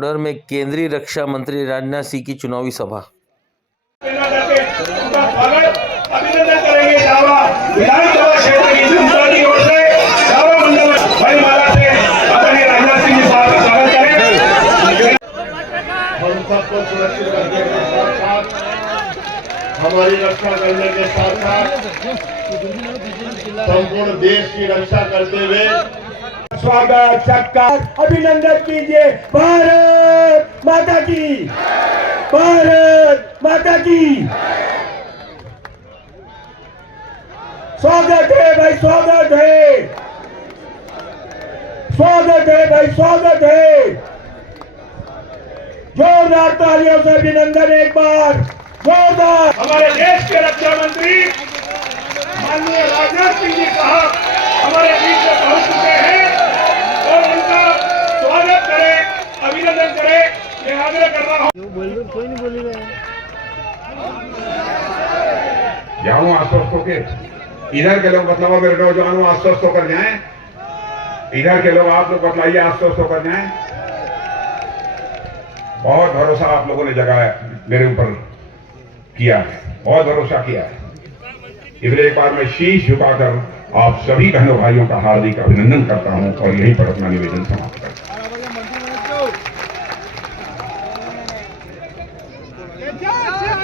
Border में केंद्रीय रक्षा मंत्री राजनाथ सिंह की चुनावी सभा। अभिनंदन करेंगे जावा विधानसभा क्षेत्र की जनता की ओर से जावा मंडल भाई माला से अपने राजनाथ सिंह जी साहब का स्वागत करें। हम सबको सुरक्षित रखने के साथ साथ हमारी रक्षा करने के साथ साथ संपूर्ण देश की रक्षा करते हुए स्वागत सत्कार अभिनंदन कीजिए। भारत माता की, भारत माता की। स्वागत है भाई, स्वागत है, स्वागत है भाई, स्वागत है। जोरदार तालियों से अभिनंदन एक बार जोरदार। हमारे देश के रक्षा मंत्री माननीय राजनाथ सिंह जी साहब हमारे बीच में पहुंच चुके हैं और उनका स्वागत करें, अभिनंदन करें, ये आग्रह कर रहा हूं। कोई नहीं बोलेगा। जाऊं आश्वस्त होके, इधर के लोग बतलाओ मेरे नौजवानों आश्वस्त होकर जाएं, इधर के लोग आप लोग बतलाइए आश्वस्त होकर जाएं। बहुत भरोसा आप लोगों ने जगाया मेरे ऊपर किया है, बहुत भरोसा किया है। इसलिए एक बार मैं शीश झुकाकर आप सभी बहनों भाइयों का हार्दिक अभिनंदन करता हूं और यहीं पर अपना निवेदन समाप्त करता हूं।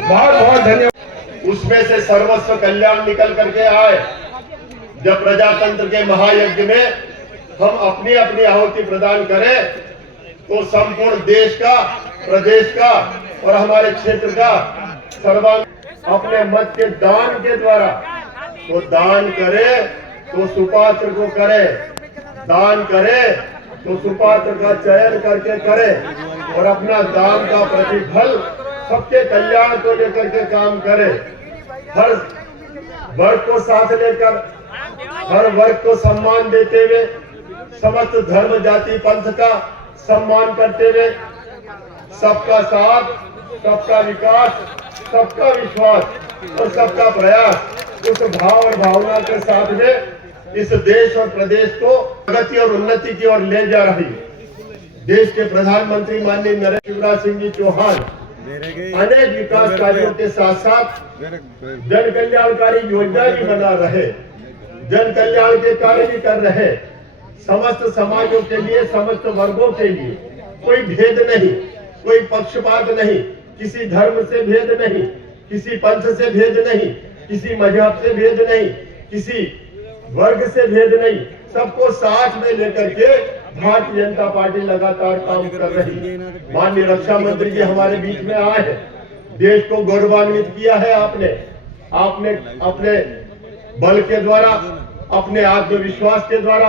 बहुत बहुत धन्यवाद। उसमें से सर्वस्व कल्याण निकल करके आए। जब प्रजातंत्र के महायज्ञ में हम अपनी अपनी आहुति प्रदान करें तो संपूर्ण देश का, प्रदेश का और हमारे क्षेत्र का सर्वांग अपने मत के दान के द्वारा तो दान करे तो सुपात्र को करे, दान करे तो सुपात्र का चयन करके करे और अपना दान का प्रतिफल सबके कल्याण को लेकर के काम करे। हर वर्ग को साथ लेकर, हर वर्ग को सम्मान देते हुए, समस्त धर्म जाति पंथ का सम्मान करते हुए, सबका साथ, सबका विकास, सबका विश्वास और सबका प्रयास, उस भाव और भावना के साथ में इस देश और प्रदेश को प्रगति और उन्नति की ओर ले जा रही है। देश के प्रधानमंत्री माननीय नरेंद्र शिवराज सिंह जी चौहान अनेक विकास कार्यों के साथ साथ जन कल्याणकारी योजना भी बना रहे, जन कल्याण के कार्य भी कर रहे। समस्त समाजों के लिए, समस्त वर्गों के लिए कोई भेद नहीं, कोई पक्षपात नहीं, किसी धर्म से भेद नहीं, किसी पंथ से भेद नहीं, किसी मजहब से भेद नहीं, किसी वर्ग से भेद नहीं, सबको साथ में लेकर के भारतीय जनता पार्टी लगातार काम कर रही है। माननीय रक्षा मंत्री जी हमारे बीच में आए हैं, देश को गौरवान्वित किया है। आपने अपने बल के द्वारा, अपने आत्मविश्वास के द्वारा,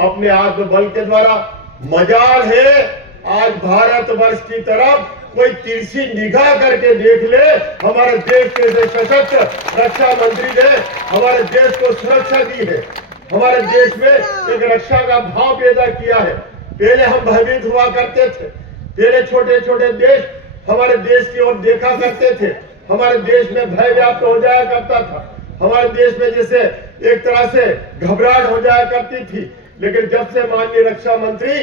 अपने आत्मबल के द्वारा, मजाल है आज भारतवर्ष की तरफ कोई तिरछी निगाह करके देख ले। हमारे देश के सशक्त रक्षा मंत्री ने हमारे देश को सुरक्षा दी है, हमारे देश में एक रक्षा का भाव पैदा किया है। पहले हम भयभीत हुआ करते थे, पहले छोटे छोटे देश हमारे देश की ओर देखा करते थे, हमारे देश में भय व्याप्त हो जाया करता था, हमारे देश में जैसे एक तरह से घबराहट हो जाया करती थी। लेकिन जब से माननीय रक्षा मंत्री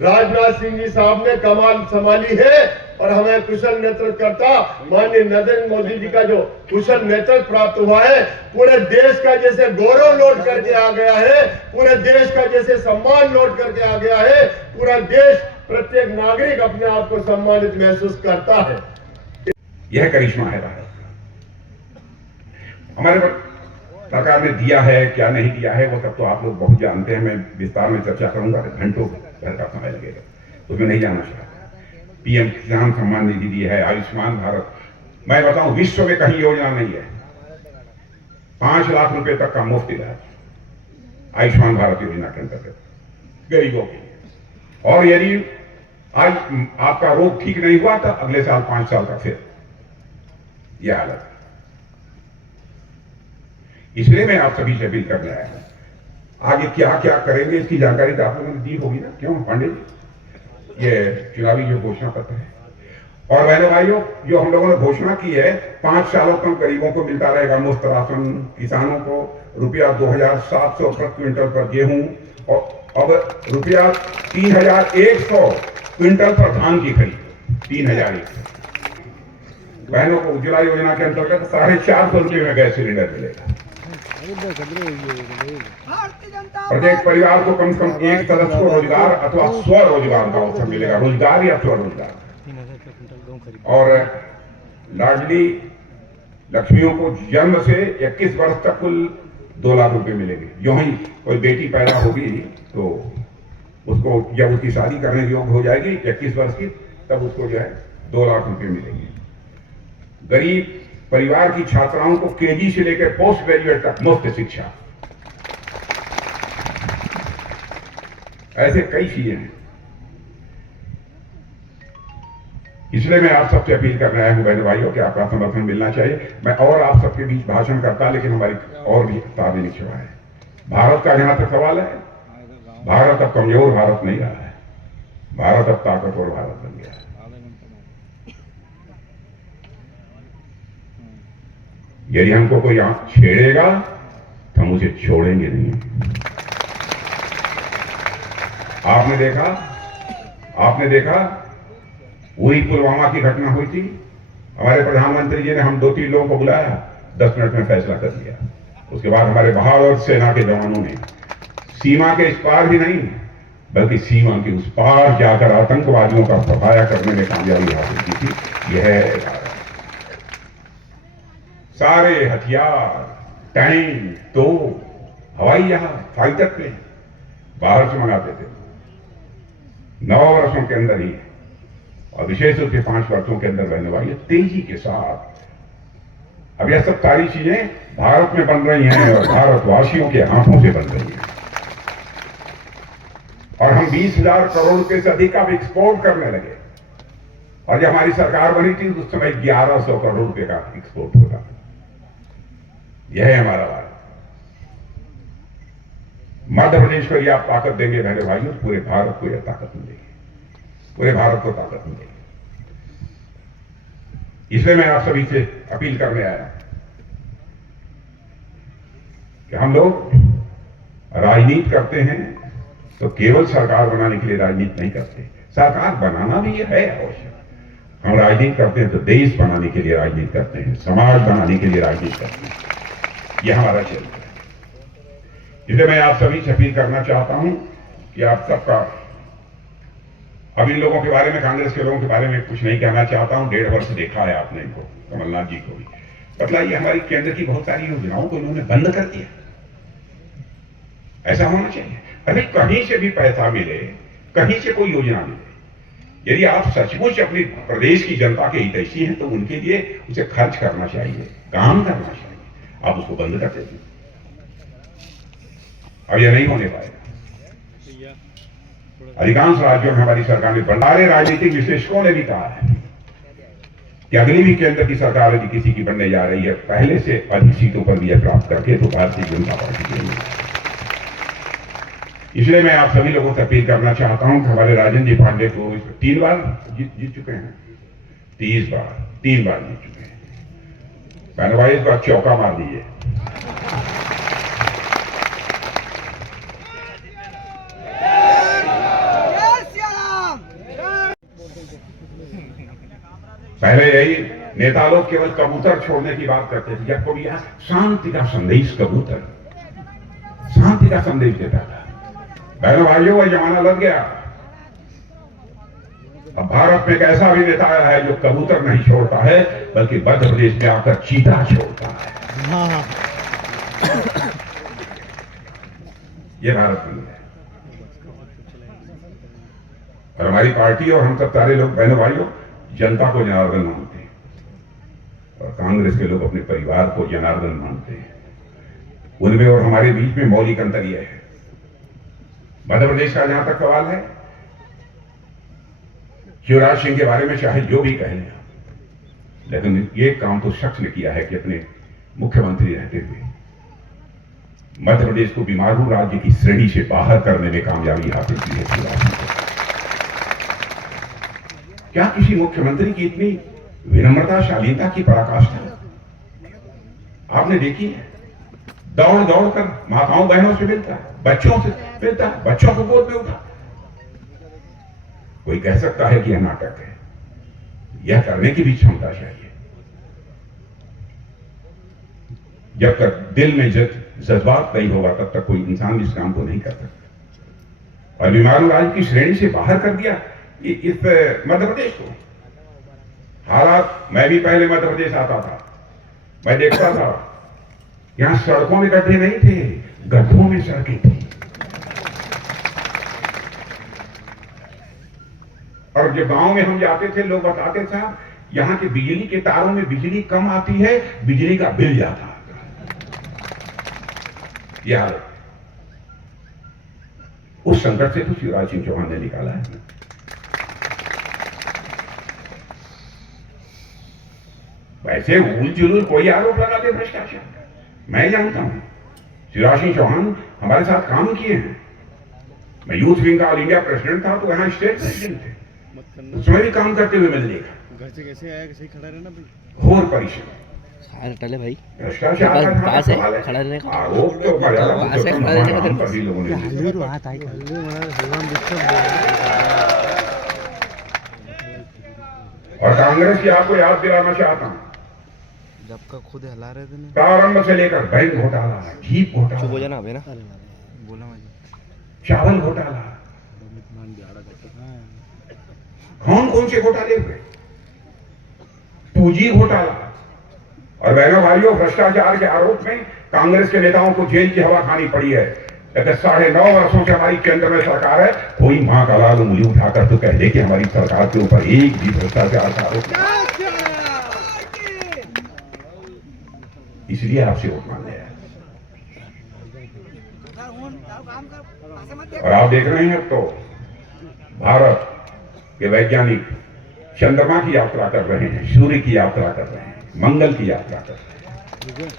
राजनाथ सिंह जी साहब ने कमान संभाली है और हमें कुशल नेतृत्व करता माननीय नरेंद्र मोदी जी का जो कुशल नेतृत्व प्राप्त हुआ है, पूरे देश का जैसे गौरव लौट करके आ गया है, पूरे देश का जैसे सम्मान लौट करके आ गया है। पूरा देश, प्रत्येक नागरिक अपने आप को सम्मानित महसूस करता है। यह करिश्मा है भारत का। हमारे सरकार ने दिया है, क्या नहीं दिया है, वो सब तो आप लोग बहुत जानते हैं। मैं विस्तार में चर्चा करूंगा, घंटों भर का समय लगेगा, तो मैं नहीं जाना चाहता। पीएम किसान सम्मान निधि दी है, आयुष्मान भारत, मैं बताऊं विश्व में कहीं योजना नहीं है 5 लाख रुपए तक का मुफ्त इलाज आयुष्मान भारत योजना के अंतर्गत गरीबों के लिए। और यदि आज आपका रोग ठीक नहीं हुआ तो अगले साल 5 साल का फिर यह हालत है। इसलिए मैं आप सभी से अपील करने आया हूं, आगे क्या क्या करेंगे इसकी जानकारी तो आप लोगों ने दी होगी ना, क्यों पांडे जी? ये चुनावी जो घोषणा पत्र है, और बहनों भाइयों जो हम लोगों ने घोषणा की है 5 सालों तक गरीबों को मिलता रहेगा मुफ्त राशन, किसानों को रुपया 2700 प्रति क्विंटल पर गेहूं, और अब रुपया 3100 क्विंटल पर धान की खरीद 3,000 एक। बहनों को उज्ज्वला योजना के अंतर्गत 450 रुपये में गैस सिलेंडर मिलेगा। प्रत्येक परिवार को कम से कम एक सदस्य को रोजगार अथवा स्वरोजगार का अवसर मिलेगा, रोजगार या स्वरोजगार। और लाडली लक्ष्मियों को जन्म से 21 वर्ष तक कुल 2 लाख रुपए मिलेंगे। जो ही कोई बेटी पैदा होगी तो उसको जब उसकी शादी करने के योग्य हो जाएगी 21 वर्ष की, तब उसको जो है 2 लाख रुपए मिलेंगे। गरीब परिवार की छात्राओं को केजी से लेकर पोस्ट ग्रेजुएट तक मुफ्त शिक्षा। ऐसे कई चीजें हैं। इसलिए मैं आप सबसे अपील करने आया हूं बहनों भाइयों कि आपका समर्थन मिलना चाहिए। मैं और आप सबके बीच भाषण करता, लेकिन हमारी और भी सार्वजनिक सभा है। भारत का जहां तक सवाल है, भारत अब कमजोर भारत नहीं रहा है, भारत अब ताकतवर भारत बन गया है। यदि हमको कोई आंख छेड़ेगा तो हम उसे छोड़ेंगे नहीं। आपने देखा वही पुलवामा की घटना हुई थी। हमारे प्रधानमंत्री जी ने हम 2-3 लोगों को बुलाया, 10 मिनट में फैसला कर लिया। उसके बाद हमारे बहादुर सेना के जवानों ने सीमा के इस पार भी नहीं बल्कि सीमा के उस पार जाकर आतंकवादियों का सफाया करने में कामयाबी हासिल की थी। यह है भारत। सारे हथियार, टैंक, तोप, हवाई जहाज, फाइटर प्लेन बाहर से मंगाते थे 9 वर्षों के अंदर ही, और विशेष रूप से 5 वर्षों के अंदर रहने वाली तेजी के साथ अब यह सब सारी चीजें भारत में बन रही हैं और भारतवासियों के हाथों से बन रही हैं। और हम 20,000 करोड़ रुपए से अधिक अब एक्सपोर्ट करने लगे। और जब हमारी सरकार बनी थी उस समय 1100 करोड़ रुपए का एक्सपोर्ट होता। यह है हमारा भारत। मध्य प्रदेश को यह आप ताकत देंगे मेरे भाइयों, पूरे भारत को यह ताकत मिलेगी, पूरे भारत को ताकत मिलेगी। इसलिए मैं आप सभी से अपील करने आया कि हम लोग राजनीति करते हैं तो केवल सरकार बनाने के लिए राजनीति नहीं करते। सरकार बनाना भी है आवश्यक। हम राजनीति करते हैं तो देश बनाने के लिए राजनीति करते हैं, समाज बनाने के लिए राजनीति करते हैं। यह हमारा चरित्र है। इसलिए मैं आप सभी से अपील करना चाहता हूं कि आप सबका, अब इन लोगों के बारे में, कांग्रेस के लोगों के बारे में कुछ नहीं कहना चाहता हूं। 1.5 वर्ष देखा है आपने इनको, कमलनाथ जी को भी। बतलाइए, हमारी केंद्र की बहुत सारी योजनाओं को इन्होंने बंद कर दिया। ऐसा होना चाहिए। अभी कहीं से भी पैसा मिले, कहीं से कोई योजना मिले, यदि आप सचमुच अपने प्रदेश की जनता के हितैषी हैं तो उनके लिए उसे खर्च करना चाहिए, काम करना चाहिए। आप उसको बंद करते हैं। अब यह नहीं होने पाएगा। अधिकांश राज्यों में हमारी सरकार ने, बड़े राजनीतिक विश्लेषकों ने भी कहा है कि अगली भी केंद्र की सरकार यदि किसी की बनने जा रही है, पहले से अधिक सीटों पर विजय प्राप्त करके तो भारतीय जनता पार्टी की होगी। इसलिए मैं आप सभी लोगों से अपील करना चाहता हूं कि हमारे राजन जी पांडे को 3 बार जीत चुके हैं, 3 बार जीत चुके हैं। मैंने भाई इस बार चौका मार दीजिए। पहले यही नेता लोग केवल कबूतर छोड़ने की बात करते थे, जब कोई यहां शांति का संदेश, कबूतर शांति का संदेश देता था। बहनों भाइयों, वह जमाना लग गया। अब भारत में एक ऐसा भी नेता आया है जो कबूतर नहीं छोड़ता है, बल्कि मध्य प्रदेश में आकर चीता छोड़ता है। ये भारत में है। और हमारी पार्टी और हम सब सारे लोग, बहनों भाइयों, जनता को जनार्दन मानते हैं, और कांग्रेस के लोग अपने परिवार को जनार्दन मानते हैं। उनमें और हमारे बीच में मौलिक अंतर यह है। मध्य प्रदेश का जहां तक सवाल है, शिवराज सिंह के बारे में चाहे जो भी कहें, लेकिन ये काम तो शख्स ने किया है कि अपने मुख्यमंत्री रहते हुए मध्य प्रदेश को बीमारू राज्य की श्रेणी से बाहर करने में कामयाबी हासिल की है शिवराज सिंह। क्या किसी मुख्यमंत्री की इतनी विनम्रता, शालीनता की पराकाष्ठा आपने देखी है? दौड़ दौड़ कर माताओं बहनों से मिलता है, बच्चों से मिलता है, बच्चों को गोद में उठा। कोई कह सकता है कि यह नाटक है, यह करने की भी क्षमता चाहिए। जब तक दिल में जज्बात नहीं होगा तब तक कोई इंसान इस काम को नहीं कर सकता। और बीमारू राज की श्रेणी से बाहर कर दिया इस मध्य प्रदेश को। हालात, मैं भी पहले मध्य प्रदेश आता था, मैं देखता था यहां सड़कों में गड्ढे नहीं थे, गड्ढों में सड़कें थी। और जब गांव में हम जाते थे, लोग बताते थे यहां के बिजली के तारों में बिजली कम आती है, बिजली का बिल ज्यादा आता है। यार, उस संकट से तो शिवराज सिंह चौहान ने निकाला है। वैसे उल जुलूल कोई आरोप लगा दे भ्रष्टाचार का, मैं जानता हूं शिवराज सिंह चौहान हमारे साथ काम किए हैं। मैं यूथ विंग का ऑल इंडिया प्रेसिडेंट था, तो यहां स्टेट प्रेसिडेंट थे, उसमें भी काम करते हुए मैंने देखा। घर से कैसे आया, कैसे खड़ा रहना भाई, घोर परिश्रम, टले भाई भ्रष्टाचार का पास है सवाल है। खड़ा रहने का, आरोप तो मर्यादा पास है खड़ा रहने का, हम सभी लोगों ने और कांग्रेस की आपको याद दिलाना चाहता हूं, जब का खुद हिला रहे थे ना, प्रारंभ से लेकर बैंक घोटाला, जीप घोटाला, बोझा ना अबे ना बोला मैं चावल घोटाला, कौन कौन से घोटाले हुए, 2G घोटाला। और बहनों भाइयों, भ्रष्टाचार के आरोप में कांग्रेस के नेताओं को जेल की हवा खानी पड़ी है। 9.5 वर्षों से हमारी केंद्र में सरकार है, कोई मां का लाल उंगली उठाकर तो कह दे कि हमारी सरकार के ऊपर एक भी भ्रष्टाचार का आरोप नहीं। इसलिए आपसे वोट मांगने आया। और आप देख रहे हैं अब तो भारत के वैज्ञानिक चंद्रमा की यात्रा कर रहे हैं, सूर्य की यात्रा कर रहे हैं, मंगल की यात्रा कर रहे हैं।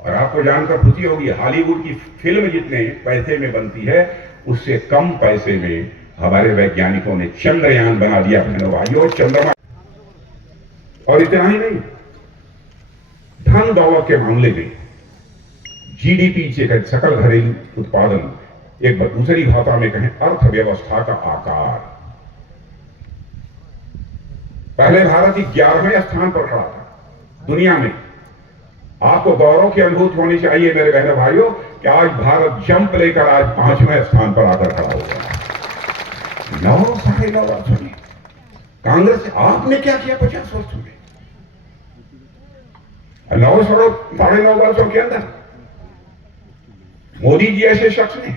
और आपको जानकर खुशी होगी, हॉलीवुड की फिल्म जितने पैसे में बनती है, उससे कम पैसे में हमारे वैज्ञानिकों ने चंद्रयान बना दिया बहनों भाइयों, चंद्रमा। और इतना ही नहीं, धन दौलत के मामले में जीडीपी से सकल घरेलू उत्पादन, एक दूसरी भाषा में कहें अर्थव्यवस्था का आकार, पहले भारत 11वें स्थान पर खड़ा था दुनिया में। आपको गौरव की अनुभूति होनी चाहिए मेरे बहनों भाइयों कि आज भारत जंप लेकर आज 5वें स्थान पर आकर खड़ा हो गया। 9-9.5 वर्षों में कांग्रेस, आपने क्या किया 50 वर्षों में? 9-9.5 वर्षों के अंदर मोदी जी ऐसे शख्स ने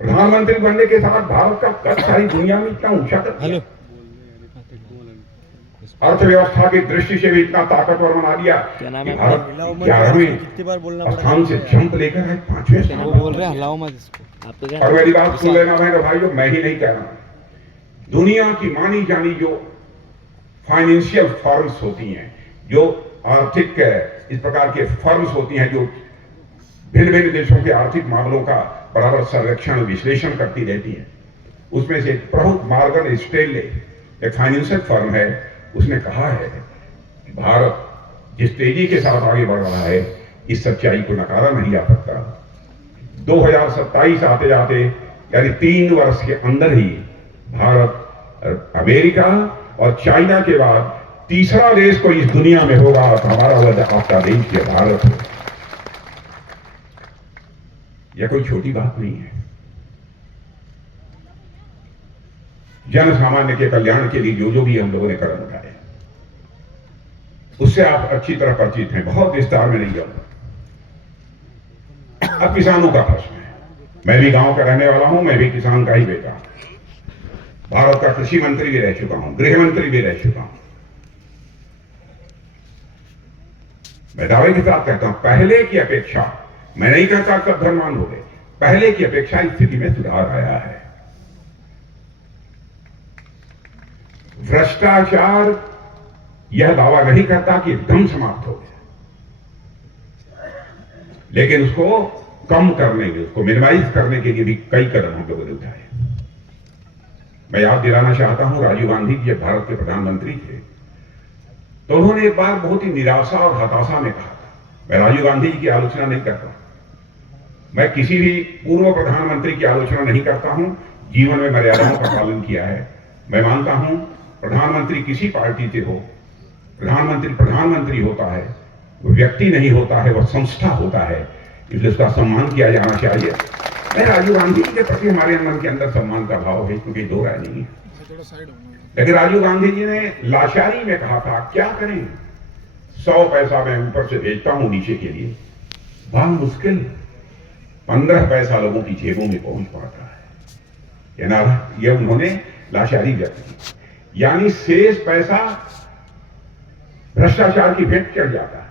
प्रधानमंत्री बनने के साथ भारत का कद सारी दुनिया में इतना ऊंचा कर दिया, अर्थव्यवस्था की दृष्टि से भी इतना ताकतवर बना दिया कि भारत 11वें स्थान से जंप लेकर है 5वें स्थान पर। बोल रहे हलाओ मत इसको। और मेरी बात सुन लेना भाइयों, मैं ही नहीं कह रहा, दुनिया की मानी जानी जो फाइनेंशियल फर्म्स होती हैं, जो आर्थिक इस प्रकार के फर्म्स होती हैं, जो भिन्न भिन्न देशों के आर्थिक मामलों का बराबर सर्वेक्षण विश्लेषण करती रहती है, उसमें से प्रमुख मॉर्गन स्टैनले एक फाइनेंशियल फर्म है, उसने कहा है कि भारत जिस तेजी के साथ आगे बढ़ रहा है, इस सच्चाई को नकारा नहीं जा सकता। 2027 आते जाते, यानी 3 वर्ष के अंदर ही भारत अमेरिका और चाइना के बाद तीसरा देश कोई इस दुनिया में होगा, तो हमारा वह आपका देश है भारत है। यह कोई छोटी बात नहीं है। जन सामान्य के कल्याण के लिए जो भी हम लोगों ने कदम उठाए, उससे आप अच्छी तरह परिचित हैं, बहुत विस्तार में नहीं जाऊंगा। अब किसानों का प्रश्न है, मैं भी गांव का रहने वाला हूं, मैं भी किसान का ही बेटा हूं, भारत का कृषि मंत्री भी रह चुका हूं, गृह मंत्री भी रह चुका हूं। मैं दावे के साथ कहता हूं, पहले की अपेक्षा, मैं नहीं कहता सब धनवान हो गए, पहले की अपेक्षा स्थिति में सुधार आया है। भ्रष्टाचार यह दावा नहीं करता कि एकदम समाप्त हो गया, लेकिन उसको कम करने में, उसको मिनिमाइज करने के लिए भी कई कदम हम लोगों ने उठाए। मैं याद दिलाना चाहता हूं, राजीव गांधी जी जब भारत के प्रधानमंत्री थे, तो उन्होंने एक बार बहुत ही निराशा और हताशा में कहा था, मैं राजीव गांधी जी की आलोचना नहीं करता, मैं किसी भी पूर्व प्रधानमंत्री की आलोचना नहीं करता हूं, जीवन में मर्यादाओं का पालन किया है। मैं मानता हूं प्रधानमंत्री किसी पार्टी से हो, प्रधानमंत्री होता है, वो व्यक्ति नहीं होता है, वह संस्था होता है, इसलिए उसका सम्मान किया जाना चाहिए। मैं राजीव गांधी जी के प्रति हमारे मन के अंदर सम्मान का भाव है, क्योंकि दो राय नहीं है। लेकिन राजीव गांधी जी ने लाचारी में कहा था, क्या करें, 100 पैसा मैं ऊपर से भेजता हूं नीचे के लिए, बहुत मुश्किल 15 पैसा लोगों की जेबों में पहुंच पाता है। ये उन्होंने लाचारी व्यक्त की, यानी शेष पैसा भ्रष्टाचार की भेंट चढ़ जाता है।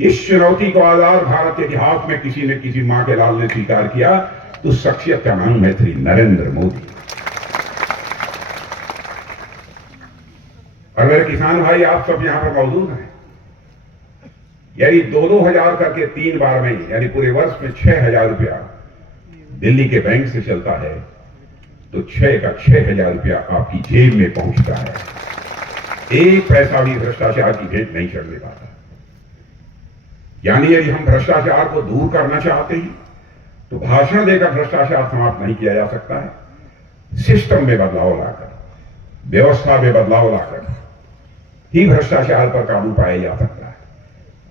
इस चुनौती को आजाद भारत के इतिहास में किसी ने, किसी मां के लाल ने स्वीकार किया, तो शख्सियत का नाम है श्री नरेंद्र मोदी। और मेरे किसान भाई, आप सब यहां पर मौजूद हैं। यानी 2-2 करके 3 बार में, यानी पूरे वर्ष में 6,000 रुपया दिल्ली के बैंक से चलता है, तो 6,000 रुपया आपकी जेब में पहुंचता है। 1 पैसा भी भ्रष्टाचार की भेंट नहीं चढ़ने पाता। यानी यदि हम भ्रष्टाचार को दूर करना चाहते हैं, तो भाषण देकर भ्रष्टाचार समाप्त नहीं किया जा सकता है। सिस्टम में बदलाव लाकर, व्यवस्था में बदलाव लाकर ही भ्रष्टाचार पर काबू पाया जा सकता है।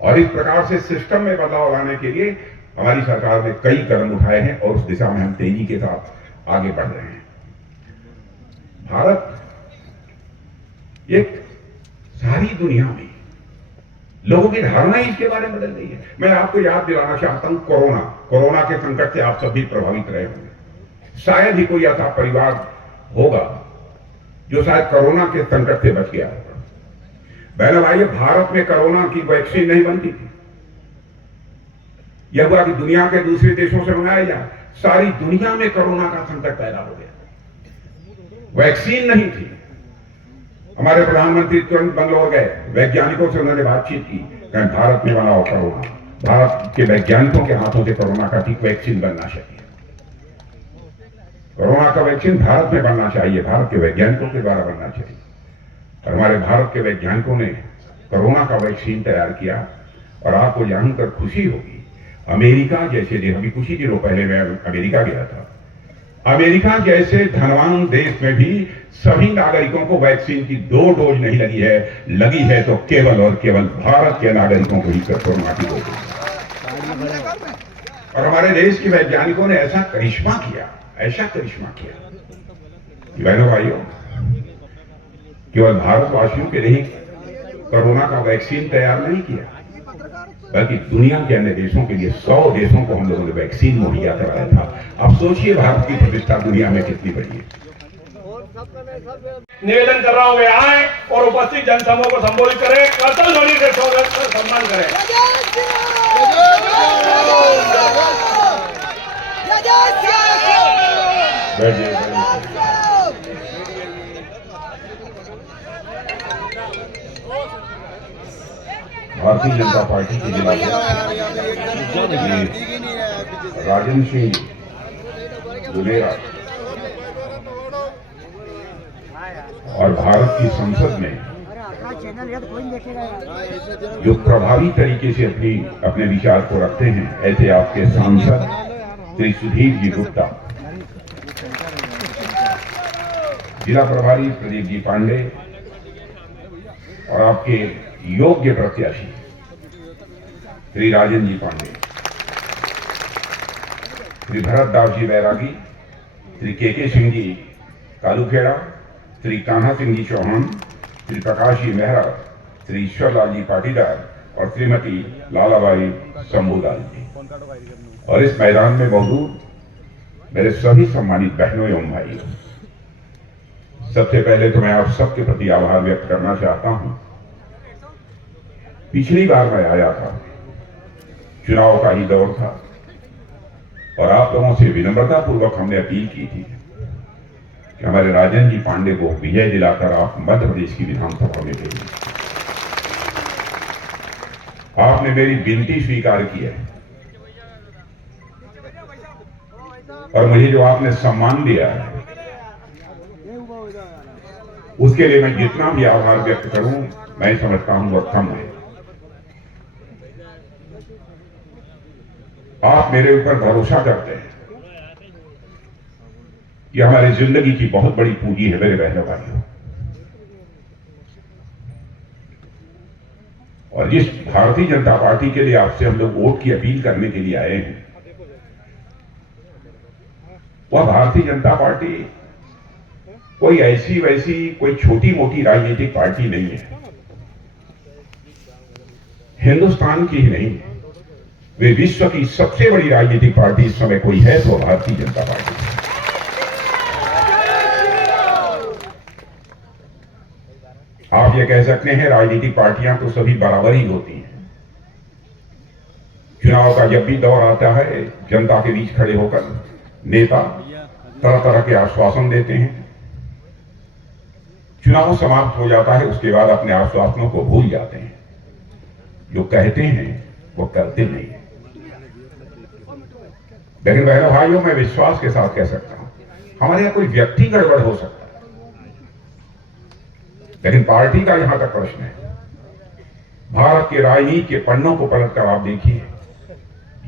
और इस प्रकार से सिस्टम में बदलाव लाने के लिए हमारी सरकार ने कई कदम उठाए हैं, और उस दिशा में हम तेजी के साथ आगे बढ़ रहे हैं। भारत एक सारी दुनिया में लोगों की धारणा ही इसके बारे में बदल गई है। मैं आपको याद दिलाना चाहता हूं, कोरोना के संकट से आप सभी प्रभावित रहे होंगे। शायद ही कोई ऐसा परिवार होगा जो शायद कोरोना के संकट से बच गया होगा। बहनों भाइयों, भारत में कोरोना की वैक्सीन नहीं बनती थी। यह हुआ कि दुनिया के दूसरे देशों से मंगाया जाए, सारी दुनिया में कोरोना का संकट पैदा हो गया, वैक्सीन नहीं थी। हमारे प्रधानमंत्री तुरंत बंगलौर गए, वैज्ञानिकों से उन्होंने बातचीत की, कहीं भारत में बनाओ कोरोना, भारत के वैज्ञानिकों के हाथों से कोरोना का ठीक वैक्सीन बनना चाहिए। कोरोना का वैक्सीन भारत में बनना चाहिए, भारत के वैज्ञानिकों के द्वारा बनना चाहिए। और हमारे भारत के वैज्ञानिकों ने कोरोना का वैक्सीन तैयार किया। और आपको जानकर खुशी होगी, अमेरिका जैसे देश, अभी कुछ ही दिनों पहले मैं अमेरिका गया था, अमेरिका जैसे धनवान देश में भी सभी नागरिकों को वैक्सीन की 2 डोज नहीं लगी है तो केवल और केवल भारत के नागरिकों को ही कोरोना की 2 डोज। और हमारे देश के वैज्ञानिकों ने ऐसा करिश्मा किया कि बहनों भाइयों, केवल भारतवासियों के लिए कोरोना का वैक्सीन तैयार नहीं किया, बल्कि दुनिया के अन्य देशों के लिए 100 देशों को हम लोगों ने वैक्सीन मुहैया कराया था। अब सोचिए भारत की प्रतिष्ठा दुनिया में कितनी बड़ी है। निवेदन कर रहा हूं, वे आए और उपस्थित जनसमूह को संबोधित करें, करतल ध्वनि से सम्मान करें। भारतीय जनता पार्टी के जिला राजेंद्र सिंह गुलेरा और भारत की संसद में जो प्रभावी तरीके से अपने विचार को रखते हैं, ऐसे आपके सांसद श्री सुधीर जी गुप्ता, जिला प्रभारी प्रदीप जी पांडे और आपके योग्य प्रत्याशी श्री राजेंद्र जी पांडे, श्री भरत दास जी बैरागी, श्री के सिंह जी कालूखेड़ा, श्री कान्हा सिंह जी चौहान, श्री प्रकाश जी मेहरा, श्री ईश्वरलाल जी पाटीदार और श्रीमती लालाबाई शंभूलाल जी। और इस मैदान में मौजूद मेरे सभी सम्मानित बहनों एवं भाइयों, सबसे पहले तो मैं आप सबके प्रति आभार व्यक्त करना चाहता हूं। पिछली बार मैं आया था, चुनाव का ही दौर था, और आप लोगों से विनम्रता पूर्वक हमने अपील की थी कि हमारे राजेंद्र जी पांडे को विजय दिलाकर आप मध्य प्रदेश की विधानसभा में भेजिए। आपने मेरी विनती स्वीकार की है, और मुझे जो आपने सम्मान दिया है उसके लिए मैं जितना भी आभार व्यक्त करूं, मैं समझता हूं वह कम है। आप मेरे ऊपर भरोसा करते हैं, ये हमारी जिंदगी की बहुत बड़ी पूंजी है मेरे बहनों भाइयों। और जिस भारतीय जनता पार्टी के लिए आपसे हम लोग वोट की अपील करने के लिए आए हैं, वह भारतीय जनता पार्टी कोई ऐसी वैसी कोई छोटी मोटी राजनीतिक पार्टी नहीं है, हिंदुस्तान की ही नहीं है, वे विश्व की सबसे बड़ी राजनीतिक पार्टी इस समय कोई है तो भारतीय जनता पार्टी है। आप ये कह सकते हैं राजनीतिक पार्टियां तो सभी बराबर ही होती हैं। चुनाव का जब भी दौर आता है, जनता के बीच खड़े होकर नेता तरह तरह के आश्वासन देते हैं। चुनाव समाप्त हो जाता है, उसके बाद अपने आश्वासनों को भूल जाते हैं। जो कहते हैं वो करते नहीं है। लेकिन बहनों भाइयों, मैं विश्वास के साथ कह सकता हूं, हमारे यहां कोई व्यक्ति गड़बड़ हो सकता है, लेकिन पार्टी का यहां तक प्रश्न है। भारत के राजनीति के पन्नों को पलटकर आप देखिए,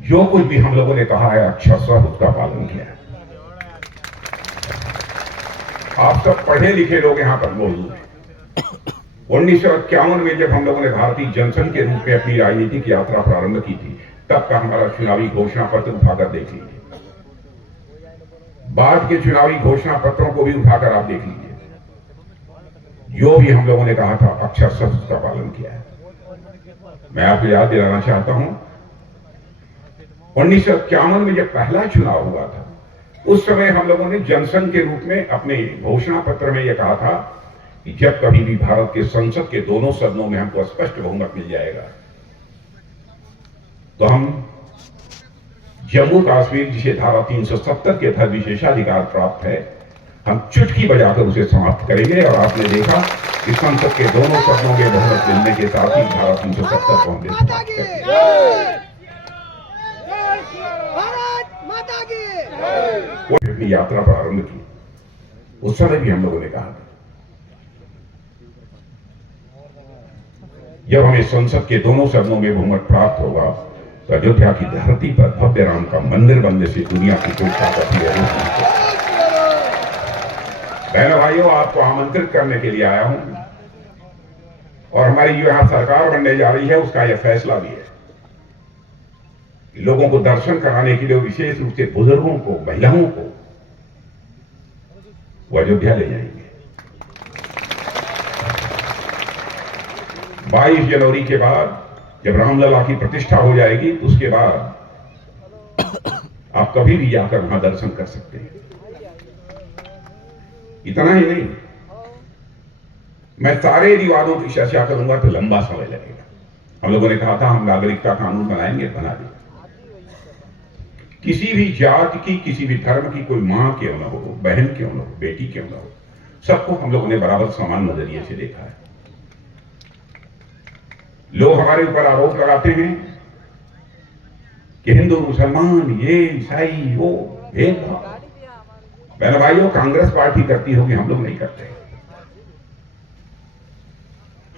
जो कुछ भी हम लोगों ने कहा है अक्षरशः उसका पालन किया है। आप सब पढ़े लिखे लोग यहां पर मौजूद हैं। 1951 में जब हम लोगों ने भारतीय जनसंघ के रूप में अपनी राजनीतिक यात्रा प्रारंभ की थी, तब का हमारा चुनावी घोषणा पत्र उठाकर देख लीजिए। बाद के चुनावी घोषणा पत्रों को भी उठाकर आप देख लीजिए। जो भी हम लोगों ने कहा था अक्षरशः उसका पालन किया है। मैं आपको याद दिलाना चाहता हूं, 1951 में जब पहला चुनाव हुआ था, उस समय हम लोगों ने जनसंघ के रूप में अपने घोषणा पत्र में यह कहा था कि जब कभी भी भारत के संसद के दोनों सदनों में हमको स्पष्ट बहुमत मिल जाएगा, तो हम जम्मू कश्मीर जिसे धारा 370 के तहत विशेषाधिकार प्राप्त है, हम चुटकी बजाकर उसे समाप्त करेंगे। और आपने देखा कि संसद के दोनों सदनों के बहुमत मिलने के साथ ही धारा 370 को हमने समाप्त कर दिया। अपनी यात्रा प्रारंभ की, उस समय भी हम लोगों ने कहा था जब हमें संसद के दोनों सदनों में बहुमत प्राप्त होगा, तो अयोध्या की धरती पर भव्य राम का मंदिर बनने से दुनिया की कोई ताकत नहीं है। बहनों भाइयों, आपको आमंत्रित करने के लिए आया हूं, और हमारी जो यहां सरकार बनने जा रही है उसका यह फैसला भी है। लोगों को दर्शन कराने के लिए विशेष रूप से बुजुर्गों को, महिलाओं को वो अयोध्या ले जाएंगे। 22 जनवरी के बाद जब रामलला की प्रतिष्ठा हो जाएगी, उसके बाद आप कभी भी जाकर वहां दर्शन कर सकते हैं। इतना ही नहीं, मैं सारे विवादों की चर्चा करूंगा तो लंबा समय लगेगा। हम लोगों ने कहा था हम नागरिकता कानून बनाएंगे, बना देंगे। किसी भी जात की, किसी भी धर्म की कोई मां क्यों ना हो, बहन क्यों ना हो, बेटी क्यों ना हो, सबको हम लोगों ने बराबर समान नजरिए से देखा है। लोग हमारे ऊपर आरोप लगाते हैं कि हिंदू मुसलमान, ये ईसाई, वो भेदभाव। बहनों भाइयों, कांग्रेस पार्टी करती होगी, हम लोग नहीं करते।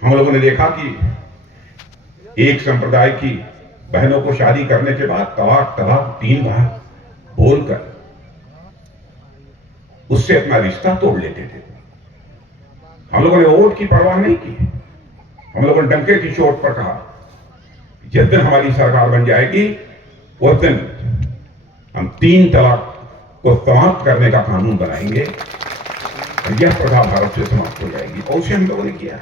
हम लोगों ने देखा कि एक संप्रदाय की बहनों को शादी करने के बाद तलाक तलाक 3 बार बोलकर उससे अपना रिश्ता तोड़ लेते थे। हम लोगों ने वोट की परवाह नहीं की। हम लोगों ने डंके की चोट पर कहा जिस दिन हमारी सरकार बन जाएगी, उस दिन हम 3 तलाक को समाप्त करने का कानून बनाएंगे और यह प्रथा भारत से समाप्त हो जाएगी। और उसे हम लोगों ने किया।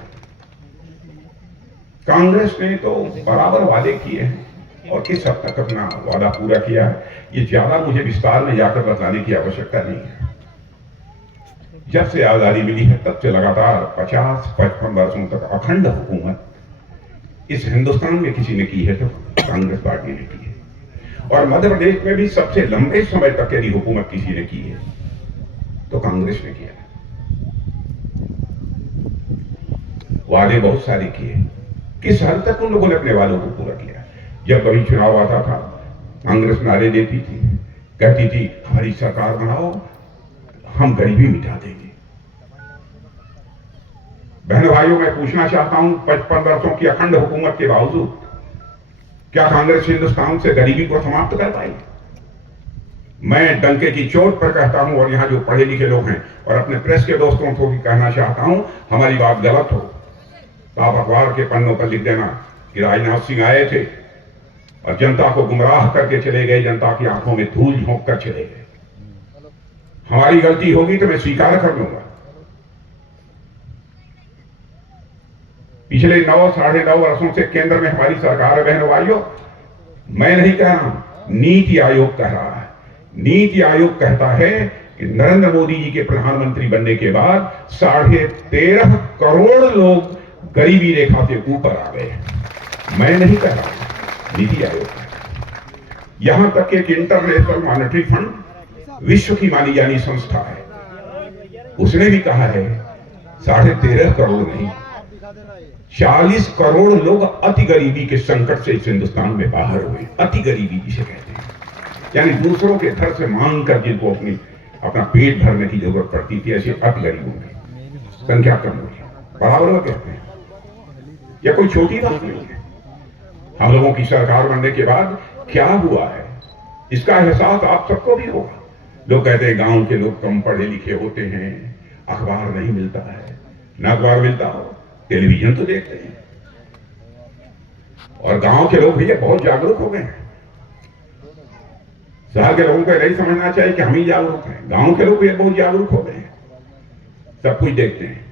कांग्रेस ने तो बराबर वादे किए हैं और किस हद तक अपना वादा पूरा किया है, ये ज्यादा मुझे विस्तार में जाकर बताने की आवश्यकता नहीं है। जब से आजादी मिली है, तब से लगातार 50-55 वर्षों तक अखंड हुकूमत इस हिंदुस्तान में किसी ने की है तो कांग्रेस पार्टी ने की है। और मध्य प्रदेश में भी सबसे लंबे समय तक यदि हुकूमत किसी ने की है तो कांग्रेस ने किया है। वादे बहुत सारे किए, किस हद तक उन लोगों ने अपने वादों को पूरा किया। जब कभी चुनाव आता था, कांग्रेस नारे देती थी, कहती थी हमारी सरकार बनाओ, हम गरीबी मिटा देंगे। बहनों भाइयों, मैं पूछना चाहता हूं, 55 वर्षों की अखंड हुकूमत के बावजूद क्या कांग्रेस हिंदुस्तान से गरीबी को समाप्त कर पाई? मैं डंके की चोट पर कहता हूं और यहां जो पढ़े लिखे लोग हैं और अपने प्रेस के दोस्तों को भी कहना चाहता हूं, हमारी बात गलत हो तो आप अखबार के पन्नों पर लिख देना कि राजनाथ सिंह आए थे और जनता को गुमराह करके चले गए, जनता की आंखों में धूल झोंक कर चले गए। हमारी गलती होगी तो मैं स्वीकार कर लूंगा। पिछले 9 साढ़े 9 वर्षों से केंद्र में हमारी सरकार है बहनों भाइयों। मैं नहीं कह रहा हूं, नीति आयोग कह रहा है। नीति आयोग कहता है कि नरेंद्र मोदी जी के प्रधानमंत्री बनने के बाद 13.5 करोड़ लोग गरीबी रेखा से ऊपर आ गए। मैं नहीं कह रहा हूं, नीति आयोग कहता है। यहां तक कि एक इंटरनेशनल मॉनेटरी फंड विश्व की मानी जानी संस्था है, उसने भी कहा है 13.5 करोड़ नहीं, 40 करोड़ लोग अति गरीबी के संकट से इस हिंदुस्तान में बाहर हुए। अति गरीबी जिसे कहते हैं, यानी दूसरों के घर से मांग कर जिनको अपना पेट भरने की जरूरत पड़ती थी, ऐसे अति गरीबों की संख्या कम हुई। बराबर कहते हैं, या कोई छोटी बात नहीं है। हम लोगों की सरकार बनने के बाद क्या हुआ है इसका एहसास आप सबको भी होगा। लोग कहते हैं गांव के लोग कम पढ़े लिखे होते हैं, अखबार नहीं मिलता है। ना अखबार मिलता हो, टेलीविजन तो देखते हैं। और गांव के लोग भैया बहुत जागरूक हो गए हैं। शहर के लोगों को नहीं समझना चाहिए कि हम ही जागरूक हैं, गांव के लोग भी बहुत जागरूक हो गए हैं, सब कुछ देखते हैं।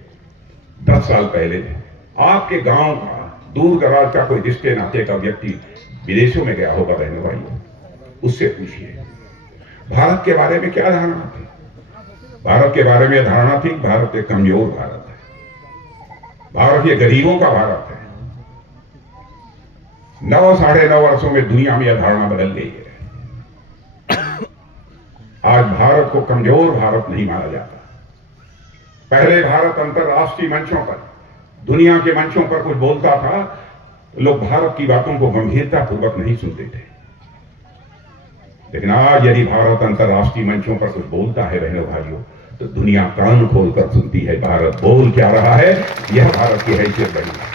10 साल पहले आपके गांव का दूर दराज का कोई रिश्ते नाते का व्यक्ति विदेशों में गया होगा बहनों भाइयों, उससे पूछिए भारत के बारे में क्या धारणा थी। भारत के बारे में धारणा थी भारत एक कमजोर भारत है, भारत ये गरीबों का भारत है। 9 साढ़े 9 वर्षों में दुनिया में यह धारणा बदल गई है। आज भारत को कमजोर भारत नहीं माना जाता। पहले भारत अंतरराष्ट्रीय मंचों पर, दुनिया के मंचों पर कुछ बोलता था, लोग भारत की बातों को गंभीरता पूर्वक नहीं सुनते थे। लेकिन आज यदि भारत अंतरराष्ट्रीय मंचों पर कुछ बोलता है बहनों भाइयों, तो दुनिया कान खोलकर सुनती है भारत बोल क्या रहा है। यह भारत की हैसियत बनी है।